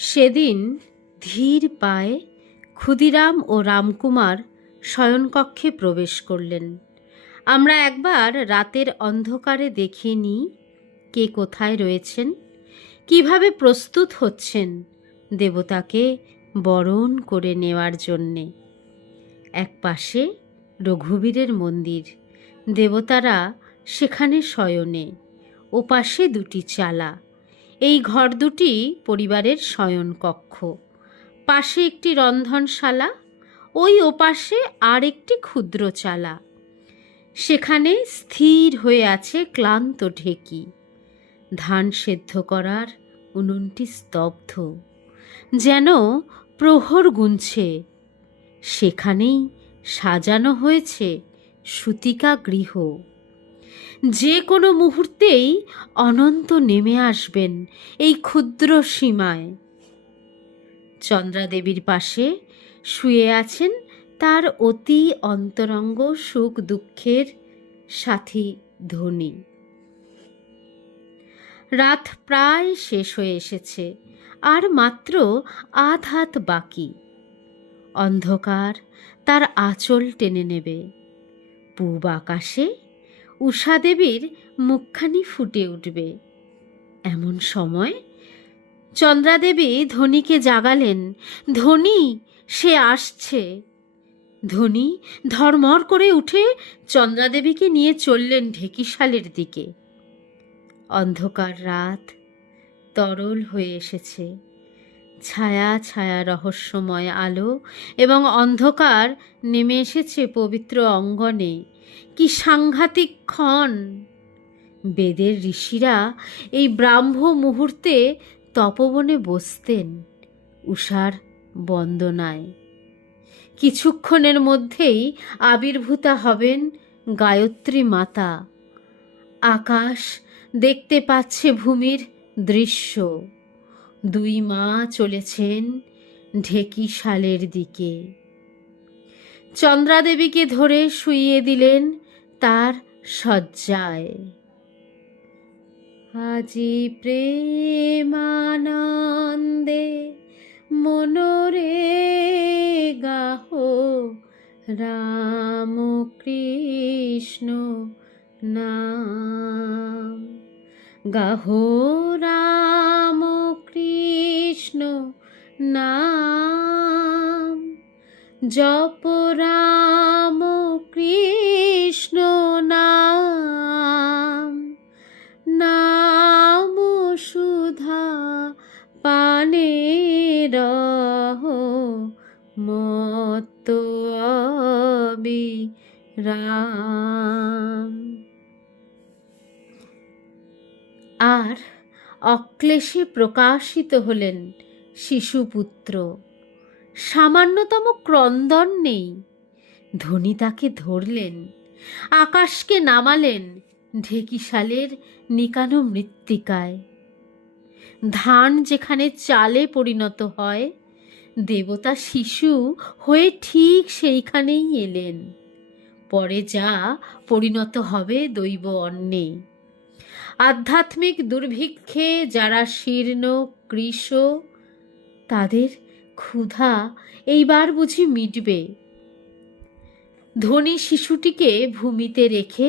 সেদিন ধীর পায়ে ক্ষুদিরাম ও রামকুমার শয়নকক্ষে প্রবেশ করলেন। আমরা একবার রাতের অন্ধকারে দেখে নিই কে কোথায় রয়েছেন, কীভাবে প্রস্তুত হচ্ছেন দেবতাকে বরণ করে নেওয়ার জন্যে। এক পাশে রঘুবীরের মন্দির, দেবতারা সেখানে শয়নে, ও পাশে দুটি চালা। এই ঘর দুটি পরিবারের শয়নকক্ষ। পাশে একটি রন্ধনশালা, ওই ওপাশে আর একটি ক্ষুদ্র চালা সেখানে স্থির হয়ে আছে ক্লান্ত ঢেকি। ধান সেদ্ধ করার উনুনটি স্তব্ধ, যেন প্রহর গুনছে। সেখানেই সাজানো হয়েছে সুতিকা গৃহ। যে কোনো মুহূর্তেই অনন্ত নেমে আসবেন এই ক্ষুদ্র সীমায়। চন্দ্রাদেবীর পাশে শুয়ে আছেন তার অতি অন্তরঙ্গ সুখ দুঃখের সাথী ধনী। রাত প্রায় শেষ হয়ে এসেছে, আর মাত্র আধ হাত বাকি। অন্ধকার তার আঁচল টেনে নেবে। পূব আকাশে উষাদেবীর মুখখানি ফুটে উঠবে। এমন সময় চন্দ্রাদেবী ধনীকে জাগালেন, ধনী, সে আসছে। ধনী ধর্মর করে উঠে চন্দ্রাদেবীকে নিয়ে চললেন ঢেকিশালের দিকে। অন্ধকার রাত তরল হয়ে এসেছে। ছায়া ছায়া রহস্যময় আলো এবং অন্ধকার নেমে এসেছে পবিত্র অঙ্গনে। কি সাংঘাতিক ক্ষণ। বেদের ঋষিরা এই ব্রাহ্ম মুহূর্তে তপবনে বসতেন উষার বন্দনায়। কিছুক্ষণের মধ্যেই আবির্ভূতা হবেন গায়ত্রী মাতা। আকাশ দেখতে পাচ্ছে ভূমির দৃশ্য। দুই মা চলেছেন ঢেকিশালের দিকে। চন্দ্রাদেবীকে ধরে শুইয়ে দিলেন তার শয্যায়। আজি প্রেমানন্দে মনোরে গাহ, রাম কৃষ্ণ নাম। গাহ, রাম কৃষ্ণ নাম। জপ রাম কৃষ্ণ নাম। নাম সুধা পানে রহ মত রাম আর অক্লেশে প্রকাশিত হলেন শিশুপুত্র। সামান্যতম ক্রন্দন নেই। ধনী তাকে ধরলেন, আকাশকে নামালেন ঢেকিশালের নিকানো মৃত্তিকায়। ধান যেখানে চালে পরিণত হয়, দেবতা শিশু হয়ে ঠিক সেইখানেই এলেন। পরে যা পরিণত হবে দৈব অন্নে। আধ্যাত্মিক দুর্ভিক্ষে যারা শীর্ণ, কৃষ, তাদের ক্ষুধা এইবার বুঝি মিটবে। ধনী শিশুটিকে ভূমিতে রেখে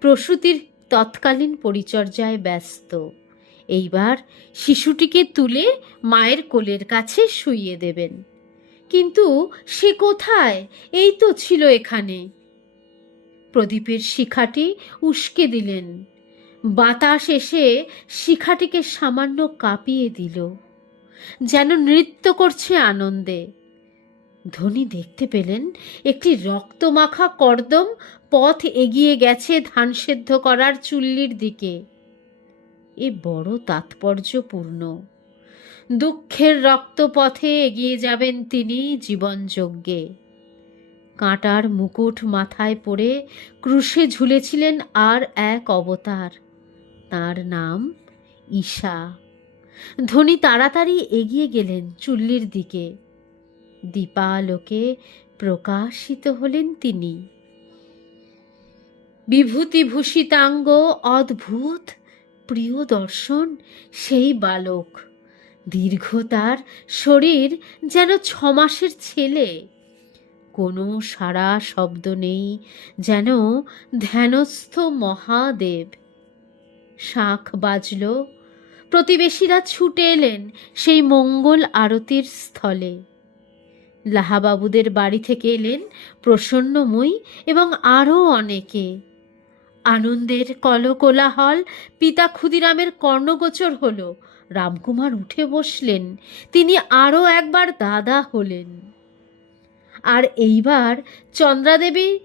প্রসূতির তৎকালীন পরিচর্যায় ব্যস্ত। এইবার শিশুটিকে তুলে মায়ের কোলের কাছে শুইয়ে দেবেন। কিন্তু সে কোথায়? এই তো ছিল এখানে। প্রদীপের শিখাটি উস্কে দিলেন। বাতাস এসে শিখাটিকে সামান্য কাঁপিয়ে দিল। যেন নৃত্য করছে আনন্দে। ধনী দেখতে পেলেন, একটি রক্তমাখা কর্দম পথ এগিয়ে গেছে ধান সেদ্ধ করার চুল্লির দিকে। এ বড় তাৎপর্যপূর্ণ। দুঃখের রক্তপথে এগিয়ে যাবেন তিনি জীবনযজ্ঞে। কাঁটার মুকুট মাথায় পড়ে ক্রুশে ঝুলেছিলেন আর এক অবতার। তার নাম ঈশা। ধনী তাড়াতাড়ি এগিয়ে গেলেন চুল্লির দিকে। দীপালোকে প্রকাশিত হলেন তিনি। বিভূতিভূষিতাঙ্গ, অদ্ভুত প্রিয় দর্শন সেই বালক। দীর্ঘ তার শরীর যেন ছমাসের ছেলে। কোনো সারা শব্দ নেই, যেন ধ্যানস্থ মহাদেব। শাঁখ বাজল প্রতিবেশীরা ছুটে এলেন সেই মঙ্গল আরতির স্থলে। লাহাবাবুদের বাড়ি থেকে এলেন প্রসন্নময়ী এবং আরও অনেকে। আনন্দের কলকোলাহল পিতা ক্ষুদিরামের কর্ণগোচর হল। রামকুমার উঠে বসলেন, তিনি আরও একবার দাদা হলেন। আর এইবার চন্দ্রাদেবী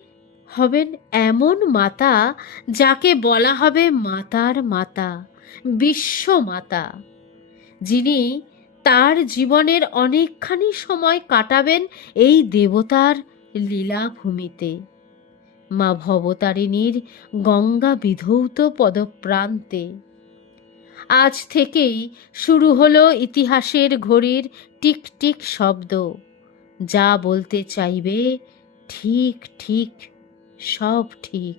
হবেন এমন মাতা যাকে বলা হবে মাতার মাতা। বিশ্ব মাতা যিনি তার জীবনের অনেকখানি সময় কাটাবেন এই দেবতার লীলাভূমিতে। মা ভবতারিণীর গঙ্গা বিধৌত পদপ্রান্তে। আজ থেকেই শুরু হলো ইতিহাসের ঘড়ির টিক টিক শব্দ। যা বলতে চাইবে, ঠিক ঠিক, সব ঠিক।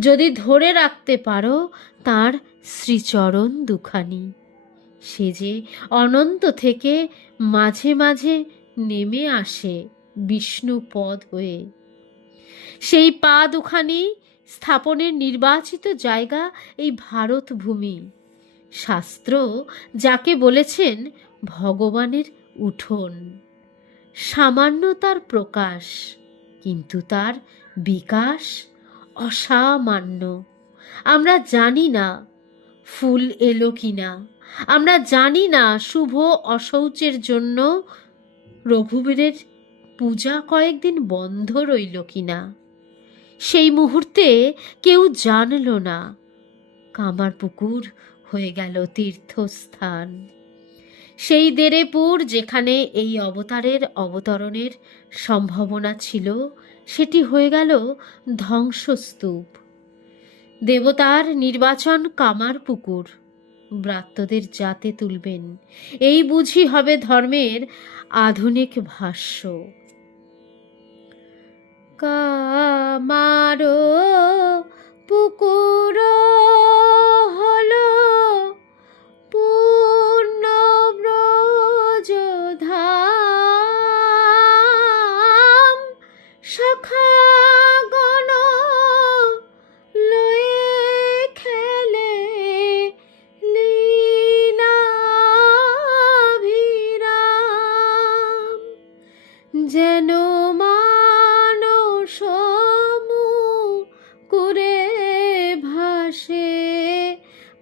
যদি ধরে রাখতে পারো তার শ্রীচরণ দুখানি। সে যে অনন্ত থেকে মাঝে মাঝে নেমে আসে বিষ্ণু পদ হয়ে। সেই পা দুখানি স্থাপনের নির্বাচিত জায়গা এই ভারত ভূমি শাস্ত্র যাকে বলেছেন ভগবানের উঠোন। সামান্য তার প্রকাশ, কিন্তু তার বিকাশ অসামান্য। আমরা জানি না ফুল এলো কি না আমরা জানি না শুভ অশৌচের জন্য রঘুবীরের পূজা কয়েকদিন বন্ধ রইল কি না সেই মুহূর্তে কেউ জানল না কামার পুকুর হয়ে গেল তীর্থস্থান। সেই দেরেপুর যেখানে এই অবতারের অবতরণের সম্ভাবনা ছিল, সেটি হয়ে গেল ধ্বংসস্তূপ। দেবতার নির্বাচন কামার পুকুর। ব্রাত্যদের জাতে তুলবেন। এই বুঝি হবে ধর্মের আধুনিক ভাষ্য। কামারো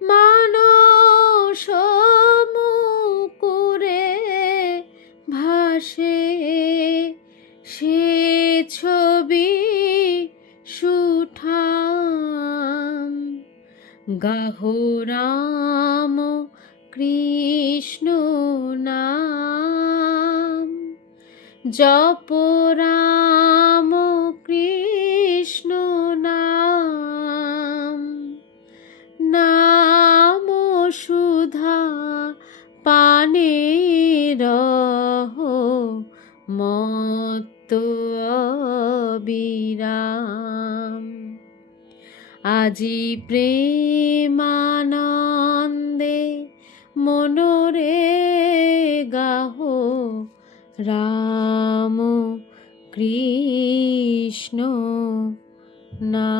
মানস করে ভাসে। সে ছবি সুঠাম গাহরাম কৃষ্ণ নাম জপ রাম কৃষ্ণ আজি প্রেমানন্দে মনোরে গাহ রাম কৃষ্ণ না